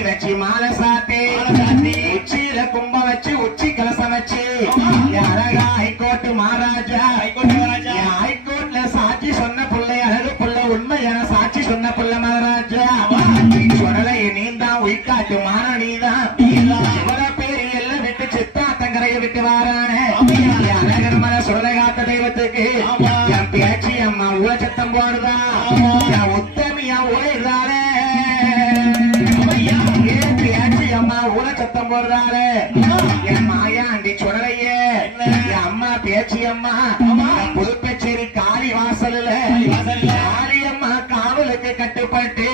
வச்சு மாலை சாத்தி உச்சியில கும்ப வச்சு உச்சி கலசம் வச்சு அழகா ஹைகோர்ட் மகாராஜா ஹைகோர்ட்ல சாட்சி சொன்ன பிள்ளை அழகு புள்ள உண்மையான சாட்சி சொன்ன பிள்ளை மகாராஜா சொடலை நீந்தான் உயிர்காட்டு மான நீதான் இவ்வளவு பேரு எல்லாம் விட்டு சித்தாத்தங்கரையை விட்டு வாரானே அழகர் மலை சுடலை காத்த தெய்வத்துக்கு என் பேச்சு அம்மா ஊழ சத்தம் போடுதா என் உத்தமியா உழைதாலே அம்மா ஊழ சத்தம் போடுறாரு என் மாயாண்டி சுடலையே என் அம்மா பேச்சு அம்மா புதுப்பச்சேரி காளி வாசல்ல காளியம்மா காவலுக்கு கட்டுப்பட்டு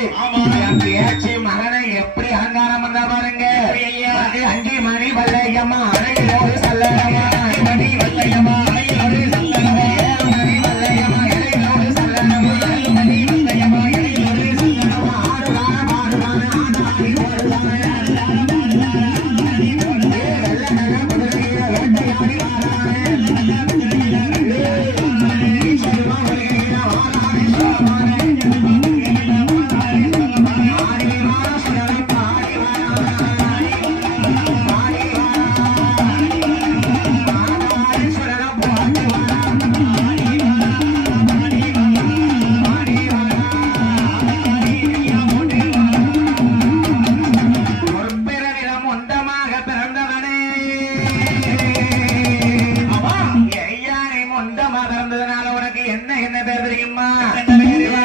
என் பேச்சு மகனை எப்படி அலங்காரம் பண்ண பாருங்க அஞ்சு மணி வல்லையம்மா அணையோடு சல்லடமா மணி வல்லையம்மா அணையோடு சல்லடமா மணி வல்லையம்மா இடையோடு சல்லடமா மணி வல்லையம்மா இடையோடு சல்லடமா ஆடுவான பாடுவான ஆடாடி ஓடுவான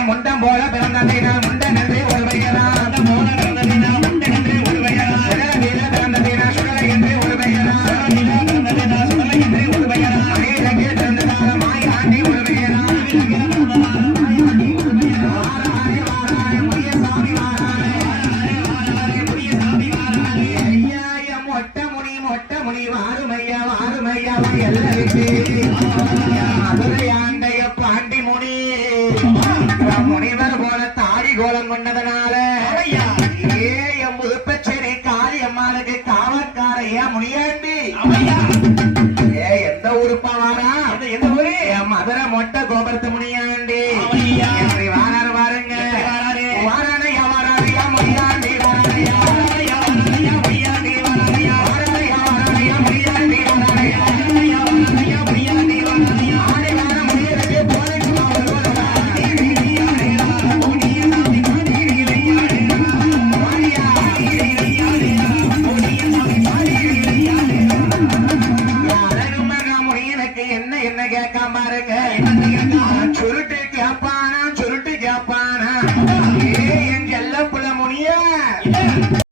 முண்டம் போல பிறந்ததினா முண்டன் என்று ஒரு பெயரா போல பிறந்ததினா முண்டன் என்று ஒரு பெயரா சுடலையில பிறந்ததினா சுடலை என்று ஒரு பெயரா பிறந்ததினா சுடலை என்று ஒரு பெயரா அநேகத்தில் பிறந்ததான மாயாண்டி ஒரு பெயரா மொட்டமுனி வாருமையா வாருமையா எல்லாருக்கு மதுரை